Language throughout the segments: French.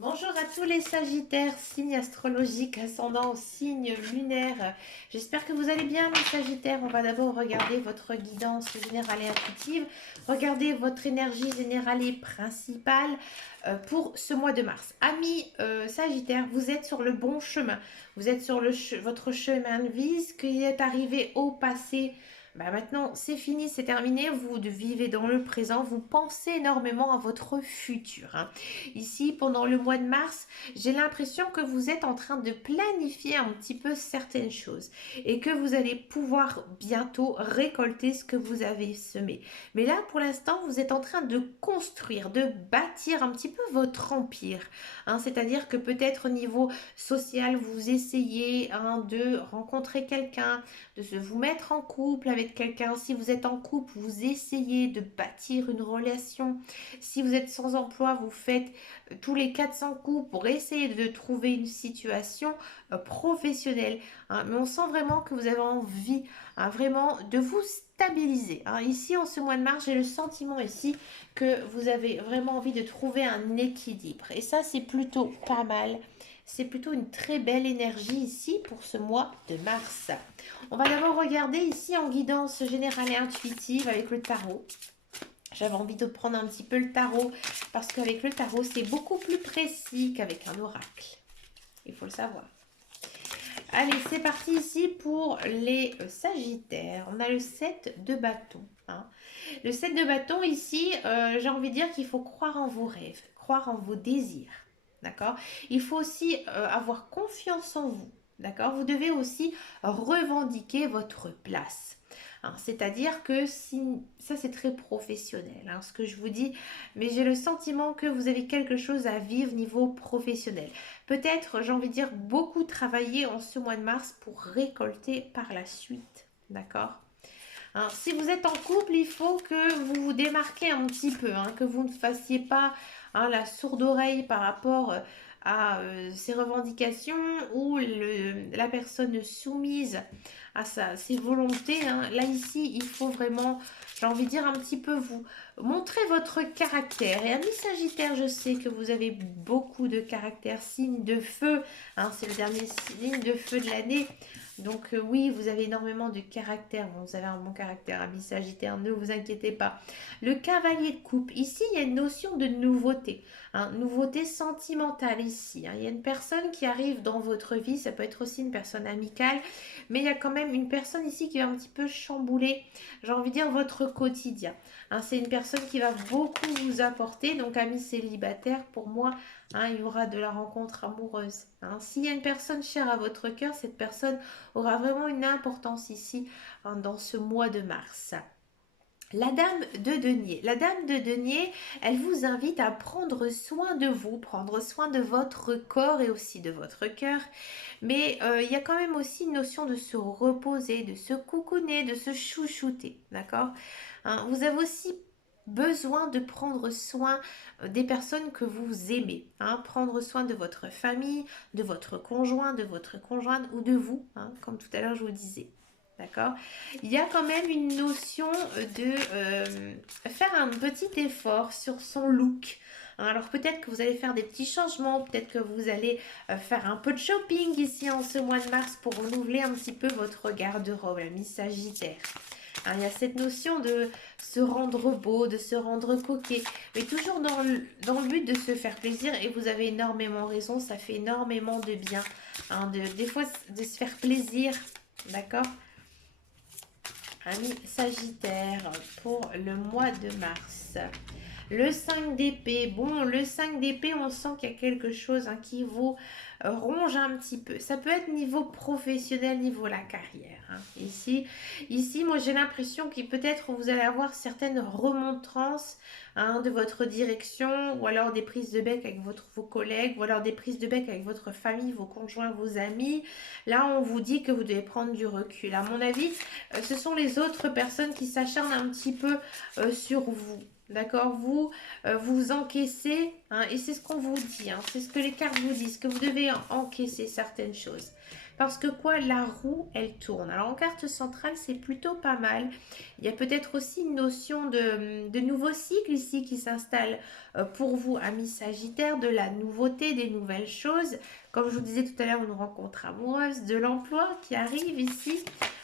Bonjour à tous les Sagittaires, signe astrologique, ascendant, signe lunaire. J'espère que vous allez bien les Sagittaires. On va d'abord regarder votre guidance générale et intuitive. Regardez votre énergie générale et principale pour ce mois de mars. Amis Sagittaires, vous êtes sur le bon chemin. Vous êtes sur votre chemin de vie. Ce qui est arrivé au passé, bah maintenant, c'est fini, c'est terminé. Vous vivez dans le présent. Vous pensez énormément à votre futur, hein. Ici, pendant le mois de mars, j'ai l'impression que vous êtes en train de planifier un petit peu certaines choses et que vous allez pouvoir bientôt récolter ce que vous avez semé. Mais là, pour l'instant, vous êtes en train de construire, de bâtir un petit peu votre empire, hein. C'est-à-dire que peut-être au niveau social, vous essayez, hein, de rencontrer quelqu'un, de vous mettre en couple avec quelqu'un. Si vous êtes en couple, vous essayez de bâtir une relation. Si vous êtes sans emploi, vous faites tous les 400 coups pour essayer de trouver une situation professionnelle, hein. Mais on sent vraiment que vous avez envie, hein, vraiment de vous stabiliser, hein. Ici, en ce mois de mars, j'ai le sentiment ici que vous avez vraiment envie de trouver un équilibre. Et ça, c'est plutôt pas mal. C'est plutôt une très belle énergie ici pour ce mois de mars. On va d'abord regarder ici en guidance générale et intuitive avec le tarot. J'avais envie de prendre un petit peu le tarot parce qu'avec le tarot, c'est beaucoup plus précis qu'avec un oracle. Il faut le savoir. Allez, c'est parti ici pour les Sagittaires. On a le 7 de bâton, hein. Le 7 de bâton ici, j'ai envie de dire qu'il faut croire en vos rêves, croire en vos désirs. D'accord. Il faut aussi avoir confiance en vous. D'accord. Vous devez aussi revendiquer votre place, hein. C'est-à-dire que si ça c'est très professionnel, hein, ce que je vous dis, mais j'ai le sentiment que vous avez quelque chose à vivre niveau professionnel. Peut-être, j'ai envie de dire, beaucoup travailler en ce mois de mars pour récolter par la suite. D'accord. Hein, si vous êtes en couple, il faut que vous vous démarquez un petit peu, hein, que vous ne fassiez pas, hein, la sourde oreille par rapport à ses revendications ou la personne soumise à ses volontés, hein. Là, ici, il faut vraiment, j'ai envie de dire, un petit peu vous montrer votre caractère. Et ami Sagittaire, je sais que vous avez beaucoup de caractère, signe de feu, hein, c'est le dernier signe de feu de l'année. Donc oui, vous avez énormément de caractère. Bon, vous avez un bon caractère, ami Sagittaire, ne vous inquiétez pas. Le cavalier de coupe, ici, il y a une notion de nouveauté, hein, nouveauté sentimentale ici, hein. Il y a une personne qui arrive dans votre vie, ça peut être aussi une personne amicale, mais il y a quand même une personne ici qui va un petit peu chambouler, j'ai envie de dire, votre quotidien, hein. C'est une personne qui va beaucoup vous apporter, donc ami célibataire, pour moi, hein, il y aura de la rencontre amoureuse, hein. S'il y a une personne chère à votre cœur, cette personne aura vraiment une importance ici, hein, dans ce mois de mars. La dame de denier. La dame de denier, elle vous invite à prendre soin de vous, prendre soin de votre corps et aussi de votre cœur. Mais il y a quand même aussi une notion de se reposer, de se coucouner, de se chouchouter. D'accord, hein. Vous avez aussi besoin de prendre soin des personnes que vous aimez, hein. Prendre soin de votre famille, de votre conjoint, de votre conjointe ou de vous, hein, comme tout à l'heure je vous disais. D'accord. Il y a quand même une notion de faire un petit effort sur son look, hein. Alors peut-être que vous allez faire des petits changements, peut-être que vous allez faire un peu de shopping ici en ce mois de mars pour renouveler un petit peu votre garde-robe, ami Sagittaire, hein. Il y a cette notion de se rendre beau, de se rendre coquet, mais toujours dans le but de se faire plaisir. Et vous avez énormément raison, ça fait énormément de bien, hein, des fois de se faire plaisir. D'accord. Ami Sagittaire, pour le mois de mars. Le 5 d'épée. Bon, le 5 d'épée, on sent qu'il y a quelque chose, hein, qui vous ronge un petit peu. Ça peut être niveau professionnel, niveau la carrière, hein. Ici, moi j'ai l'impression que peut-être vous allez avoir certaines remontrances, hein, de votre direction, ou alors des prises de bec avec vos collègues, ou alors des prises de bec avec votre famille, vos conjoints, vos amis. Là, on vous dit que vous devez prendre du recul. À mon avis, ce sont les autres personnes qui s'acharnent un petit peu sur vous. D'accord, vous encaissez, hein, et c'est ce qu'on vous dit, hein, c'est ce que les cartes vous disent, que vous devez encaisser certaines choses. Parce que quoi, la roue, elle tourne. Alors en carte centrale, c'est plutôt pas mal. Il y a peut-être aussi une notion de nouveau cycle ici qui s'installe pour vous, amis Sagittaire, de la nouveauté, des nouvelles choses. Comme je vous disais tout à l'heure, une rencontre amoureuse, de l'emploi qui arrive ici.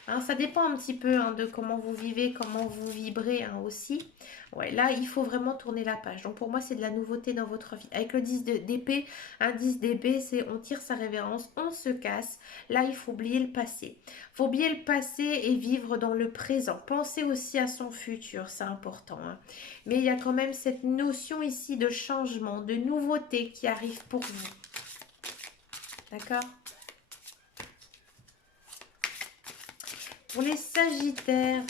Hein, ça dépend un petit peu, hein, de comment vous vivez, comment vous vibrez, hein, aussi. Ouais, là, il faut vraiment tourner la page. Donc, pour moi, c'est de la nouveauté dans votre vie. Avec le 10 d'épée, un 10 d'épée, c'est on tire sa révérence, on se casse. Là, il faut oublier le passé. Il faut oublier le passé et vivre dans le présent. Pensez aussi à son futur, c'est important, hein. Mais il y a quand même cette notion ici de changement, de nouveauté qui arrive pour vous. D'accord? Pour les Sagittaires,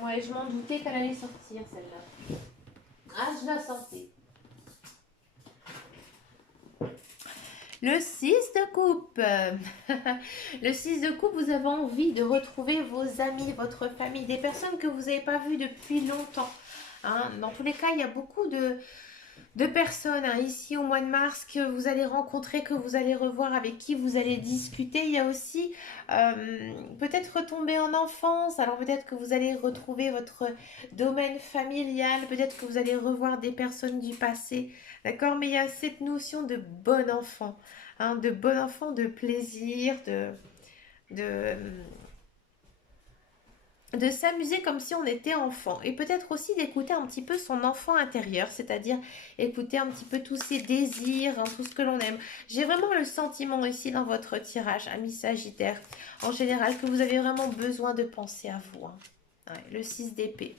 ouais, je m'en doutais qu'elle allait sortir celle-là. Ah, je la sentais. Le 6 de coupe. Le 6 de coupe, vous avez envie de retrouver vos amis, votre famille, des personnes que vous n'avez pas vues depuis longtemps, hein. Dans tous les cas, il y a beaucoup de personnes, hein, ici au mois de mars que vous allez rencontrer, que vous allez revoir, avec qui vous allez discuter. Il y a aussi peut-être retomber en enfance. Alors peut-être que vous allez retrouver votre domaine familial, peut-être que vous allez revoir des personnes du passé. D'accord? Mais il y a cette notion de bon enfant, hein, de bon enfant, de plaisir, de, de s'amuser comme si on était enfant, et peut-être aussi d'écouter un petit peu son enfant intérieur, c'est-à-dire écouter un petit peu tous ses désirs, hein, tout ce que l'on aime. J'ai vraiment le sentiment ici dans votre tirage, ami Sagittaire, en général, que vous avez vraiment besoin de penser à vous, hein. Ouais, le 6 d'épée.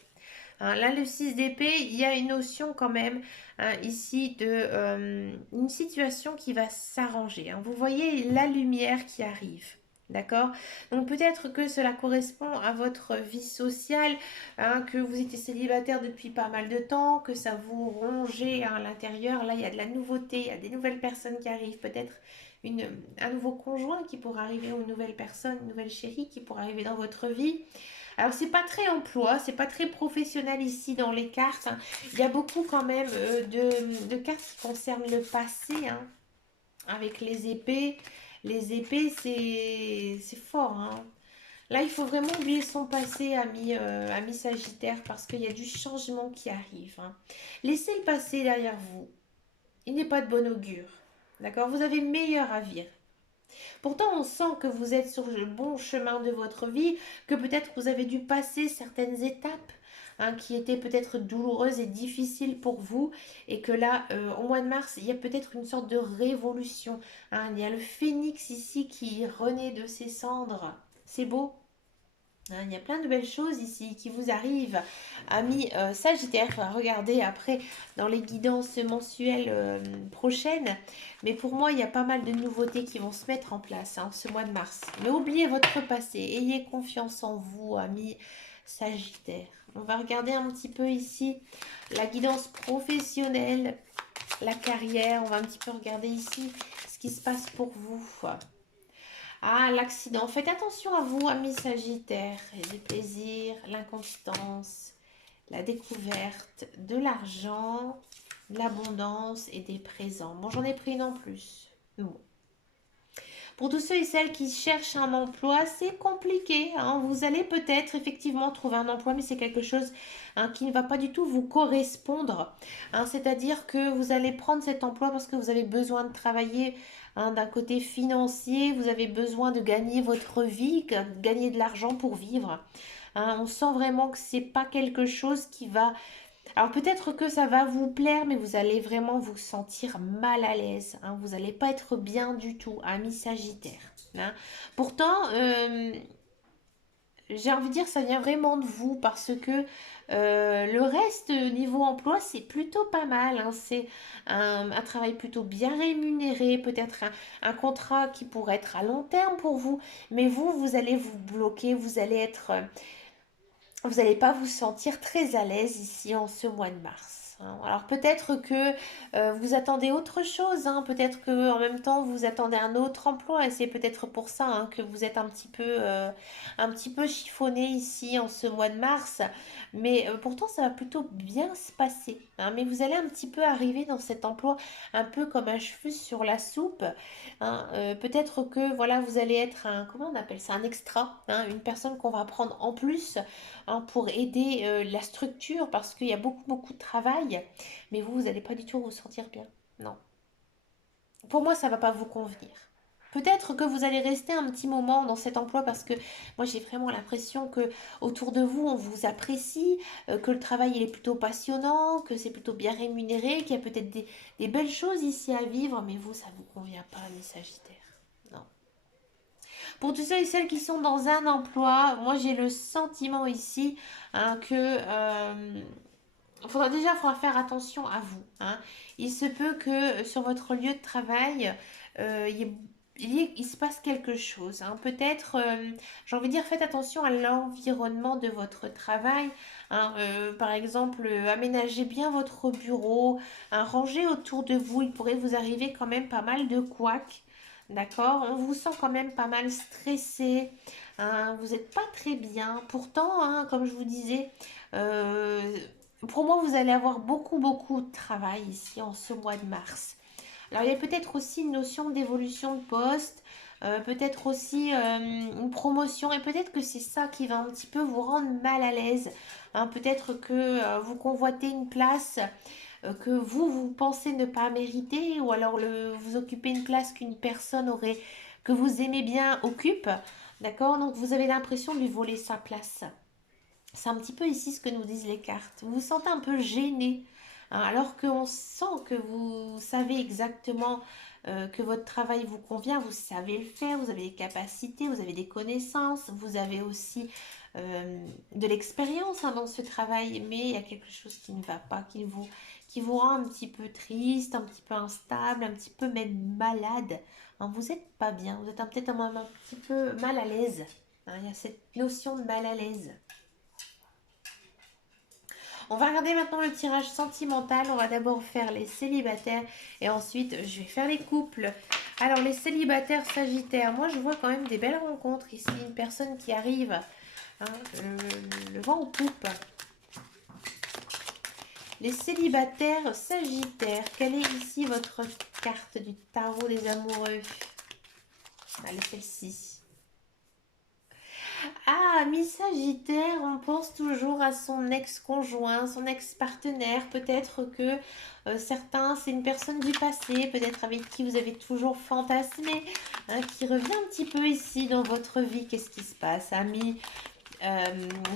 Hein, là, le 6 d'épée, il y a une notion quand même, hein, ici de une situation qui va s'arranger, hein. Vous voyez la lumière qui arrive. D'accord? Donc peut-être que cela correspond à votre vie sociale, hein, que vous étiez célibataire depuis pas mal de temps, que ça vous rongeait, hein, à l'intérieur. Là, il y a de la nouveauté, il y a des nouvelles personnes qui arrivent. Peut-être un nouveau conjoint qui pourra arriver, ou une nouvelle personne, une nouvelle chérie qui pourra arriver dans votre vie. Alors, c'est pas très emploi, c'est pas très professionnel ici dans les cartes, hein. Il y a beaucoup quand même de cartes qui concernent le passé, hein, avec les épées. Les épées, c'est fort, hein. Là, il faut vraiment oublier son passé, ami Sagittaire, parce qu'il y a du changement qui arrive, hein. Laissez le passé derrière vous. Il n'est pas de bon augure. D'accord? Vous avez meilleur à vivre. Pourtant, on sent que vous êtes sur le bon chemin de votre vie, que peut-être vous avez dû passer certaines étapes, hein, qui étaient peut-être douloureuses et difficiles pour vous, et que là, au mois de mars, il y a peut-être une sorte de révolution, hein. Il y a le phénix ici qui renaît de ses cendres. C'est beau. Hein, il y a plein de belles choses ici qui vous arrivent, amis Sagittaire. Il faudra regarder après dans les guidances mensuelles prochaines. Mais pour moi, il y a pas mal de nouveautés qui vont se mettre en place, hein, ce mois de mars. Mais oubliez votre passé. Ayez confiance en vous, amis Sagittaire. On va regarder un petit peu ici la guidance professionnelle, la carrière. On va un petit peu regarder ici ce qui se passe pour vous. Ah, l'accident. Faites attention à vous, amis Sagittaire. Et du plaisir, l'inconstance, la découverte, de l'argent, de l'abondance et des présents. Bon, j'en ai pris une en plus. Bon. Pour tous ceux et celles qui cherchent un emploi, c'est compliqué, hein. Vous allez peut-être effectivement trouver un emploi, mais c'est quelque chose, hein, qui ne va pas du tout vous correspondre, hein. C'est-à-dire que vous allez prendre cet emploi parce que vous avez besoin de travailler, hein, d'un côté financier, vous avez besoin de gagner votre vie, gagner de l'argent pour vivre, hein. On sent vraiment que c'est pas quelque chose qui va, alors peut-être que ça va vous plaire, mais vous allez vraiment vous sentir mal à l'aise, hein. Vous n'allez pas être bien du tout, ami Sagittaire, hein. Pourtant, j'ai envie de dire, ça vient vraiment de vous, parce que le reste, niveau emploi, c'est plutôt pas mal, hein. C'est un travail plutôt bien rémunéré, peut-être un contrat qui pourrait être à long terme pour vous, mais vous allez vous bloquer, vous n'allez pas vous sentir très à l'aise ici en ce mois de mars. Mars, hein. Alors peut-être que vous attendez autre chose, hein. Peut-être que en même temps vous attendez un autre emploi et c'est peut-être pour ça, hein, que vous êtes un petit peu chiffonné ici en ce mois de mars. Mais pourtant ça va plutôt bien se passer, hein. Mais vous allez un petit peu arriver dans cet emploi un peu comme un cheveu sur la soupe, hein. Peut-être que voilà vous allez être un, comment on appelle ça, un extra, hein, une personne qu'on va prendre en plus, hein, pour aider la structure parce qu'il y a beaucoup de travail, mais vous n'allez pas du tout vous sentir bien. Non. Pour moi, ça va pas vous convenir. Peut-être que vous allez rester un petit moment dans cet emploi parce que moi j'ai vraiment l'impression que autour de vous on vous apprécie, que le travail il est plutôt passionnant, que c'est plutôt bien rémunéré, qu'il y a peut-être des belles choses ici à vivre, mais vous ça vous convient pas les Sagittaires. Non. Pour tous ceux et celles qui sont dans un emploi, moi j'ai le sentiment ici, hein, que faudra faire attention à vous, hein. Il se peut que sur votre lieu de travail, il y ait- il se passe quelque chose, hein. Peut-être, j'ai envie de dire, faites attention à l'environnement de votre travail, hein. Par exemple, aménagez bien votre bureau, hein, rangez autour de vous. Il pourrait vous arriver quand même pas mal de couacs. D'accord? On vous sent quand même pas mal stressé, hein. Vous n'êtes pas très bien. Pourtant, hein, comme je vous disais, euh, pour moi, vous allez avoir beaucoup de travail ici en ce mois de mars. Alors, il y a peut-être aussi une notion d'évolution de poste, peut-être aussi une promotion, et peut-être que c'est ça qui va un petit peu vous rendre mal à l'aise, hein. Peut-être que vous convoitez une place que vous pensez ne pas mériter, ou alors vous occupez une place qu'une personne aurait, que vous aimez bien, occupe. D'accord? Donc, vous avez l'impression de lui voler sa place. C'est un petit peu ici ce que nous disent les cartes. Vous vous sentez un peu gêné, hein, alors qu'on sent que vous savez exactement que votre travail vous convient, vous savez le faire, vous avez des capacités, vous avez des connaissances, vous avez aussi de l'expérience, hein, dans ce travail, mais il y a quelque chose qui ne va pas, qui vous rend un petit peu triste, un petit peu instable, un petit peu même malade, hein. Vous n'êtes pas bien, vous êtes peut-être un petit peu mal à l'aise, hein. Il y a cette notion de mal à l'aise. On va regarder maintenant le tirage sentimental. On va d'abord faire les célibataires et ensuite je vais faire les couples. Alors les célibataires sagittaires, moi je vois quand même des belles rencontres ici. Une personne qui arrive, hein, le vent en poupe. Les célibataires sagittaires, quelle est ici votre carte du tarot des amoureux? Allez, celle-ci. Ah, mi-sagittaire, on pense toujours à son ex-conjoint, son ex-partenaire. Peut-être que certains, c'est une personne du passé, peut-être avec qui vous avez toujours fantasmé, hein, qui revient un petit peu ici dans votre vie. Qu'est-ce qui se passe, ami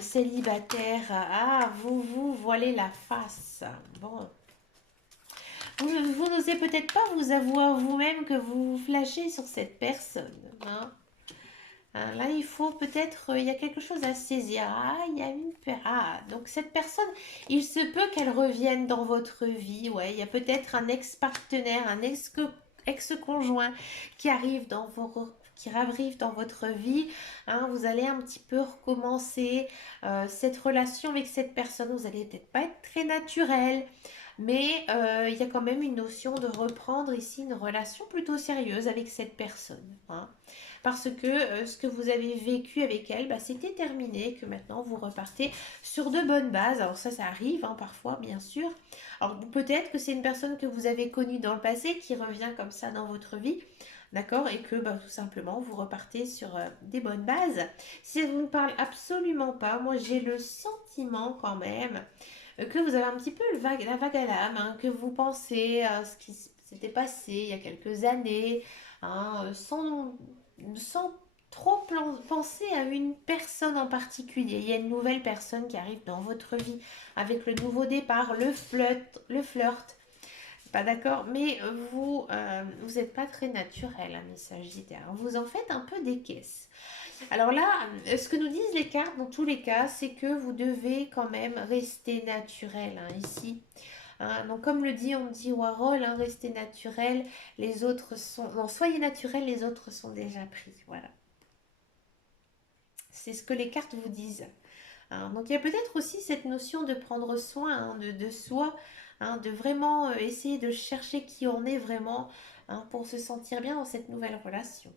célibataire? Ah, vous voilez la face. Bon. Vous n'osez peut-être pas vous avouer à vous-même que vous flashez sur cette personne, hein. Là, il faut peut-être, il y a quelque chose à saisir. Ah, il y a une... Ah, donc cette personne, il se peut qu'elle revienne dans votre vie. Ouais, il y a peut-être un ex-partenaire, un ex-conjoint qui arrive qui arrive dans votre vie, hein. Vous allez un petit peu recommencer cette relation avec cette personne. Vous allez peut-être pas être très naturel, mais il y a quand même une notion de reprendre ici une relation plutôt sérieuse avec cette personne, hein. Parce que ce que vous avez vécu avec elle, bah, c'était terminé, que maintenant vous repartez sur de bonnes bases. Alors ça arrive, hein, parfois, bien sûr. Alors peut-être que c'est une personne que vous avez connue dans le passé qui revient comme ça dans votre vie. D'accord? Et que bah, tout simplement vous repartez sur des bonnes bases. Si ça ne vous parle absolument pas, moi j'ai le sentiment quand même que vous avez un petit peu la vague à l'âme, hein, que vous pensez à ce qui s'était passé il y a quelques années, hein, sans trop penser à une personne en particulier. Il y a une nouvelle personne qui arrive dans votre vie avec le nouveau départ, le flirt. Pas d'accord, mais vous n'êtes pas très naturel, hein, mes Sagittaires. Vous en faites un peu des caisses. Alors là, ce que nous disent les cartes dans tous les cas, c'est que vous devez quand même rester naturel, hein, ici. Hein. Donc comme le dit, on dit Warhol, hein, restez naturel, les autres sont... Non, soyez naturel, les autres sont déjà pris. Voilà. C'est ce que les cartes vous disent. Hein. Donc il y a peut-être aussi cette notion de prendre soin, hein, de soi, hein, de vraiment essayer de chercher qui on est vraiment, hein, pour se sentir bien dans cette nouvelle relation.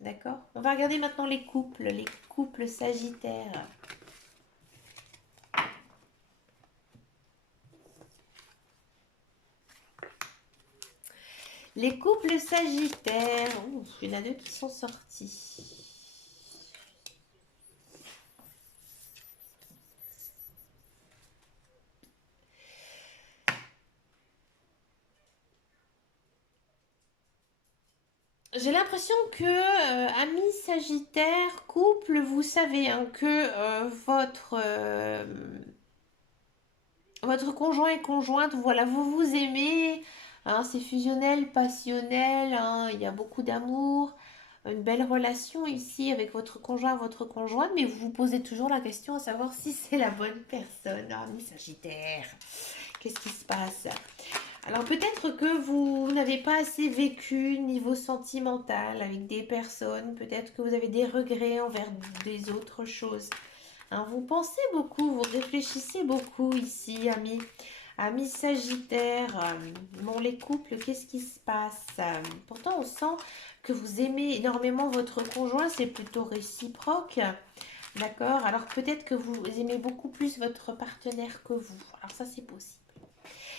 D'accord? On va regarder maintenant les couples sagittaires. Les couples sagittaires. Ouh, il y en a deux qui sont sortis. J'ai l'impression que, amis sagittaires, couple, vous savez hein, que votre conjoint et conjointe, voilà, vous vous aimez, hein, c'est fusionnel, passionnel, hein, il y a beaucoup d'amour, une belle relation ici avec votre conjoint, votre conjointe, mais vous vous posez toujours la question à savoir si c'est la bonne personne, amis sagittaires. Qu'est-ce qui se passe? Alors peut-être que vous n'avez pas assez vécu niveau sentimental avec des personnes, peut-être que vous avez des regrets envers des autres choses. Hein, vous pensez beaucoup, vous réfléchissez beaucoup ici, amis. Amis Sagittaire, bon les couples, qu'est-ce qui se passe? Pourtant on sent que vous aimez énormément votre conjoint, c'est plutôt réciproque. D'accord? Alors peut-être que vous aimez beaucoup plus votre partenaire que vous. Alors ça c'est possible.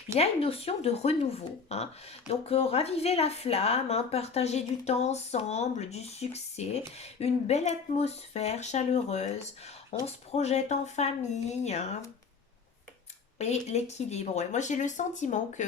Il y a une notion de renouveau, hein. Donc raviver la flamme, hein, partager du temps ensemble, du succès, une belle atmosphère chaleureuse. On se projette en famille, hein, et l'équilibre. Ouais. Moi j'ai le sentiment que,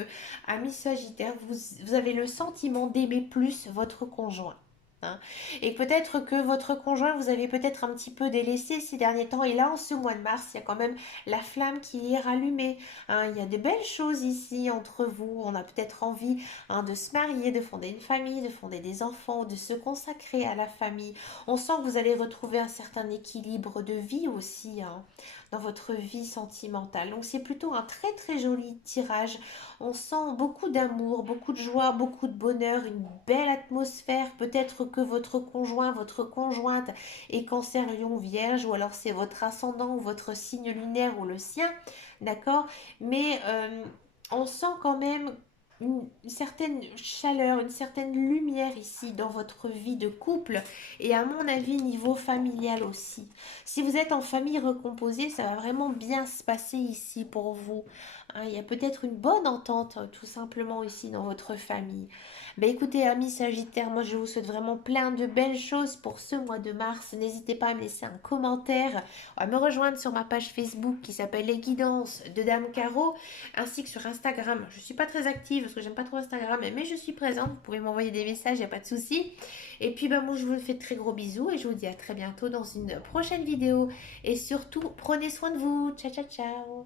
amis Sagittaire, vous avez le sentiment d'aimer plus votre conjoint. Hein. Et peut-être que votre conjoint, vous avez peut-être un petit peu délaissé ces derniers temps. Et là, en ce mois de mars, il y a quand même la flamme qui est rallumée. Hein. Il y a de belles choses ici entre vous. On a peut-être envie hein, de se marier, de fonder une famille, de fonder des enfants, de se consacrer à la famille. On sent que vous allez retrouver un certain équilibre de vie aussi hein, dans votre vie sentimentale. Donc c'est plutôt un très très joli tirage. On sent beaucoup d'amour, beaucoup de joie, beaucoup de bonheur, une belle atmosphère. Peut-être que votre conjoint, votre conjointe est Cancer, Lion, Vierge, ou alors c'est votre ascendant ou votre signe lunaire ou le sien, d'accord? Mais on sent quand même une certaine chaleur, une certaine lumière ici dans votre vie de couple et à mon avis niveau familial aussi. Si vous êtes en famille recomposée, ça va vraiment bien se passer ici pour vous. Hein, il y a peut-être une bonne entente tout simplement ici dans votre famille. Ben écoutez, amis Sagittaires, moi je vous souhaite vraiment plein de belles choses pour ce mois de mars. N'hésitez pas à me laisser un commentaire, à me rejoindre sur ma page Facebook qui s'appelle Les Guidances de Dame Caro, ainsi que sur Instagram. Je ne suis pas très active parce que j'aime pas trop Instagram, mais je suis présente. Vous pouvez m'envoyer des messages, il n'y a pas de souci. Et puis ben, moi je vous fais de très gros bisous et je vous dis à très bientôt dans une prochaine vidéo. Et surtout, prenez soin de vous. Ciao, ciao, ciao.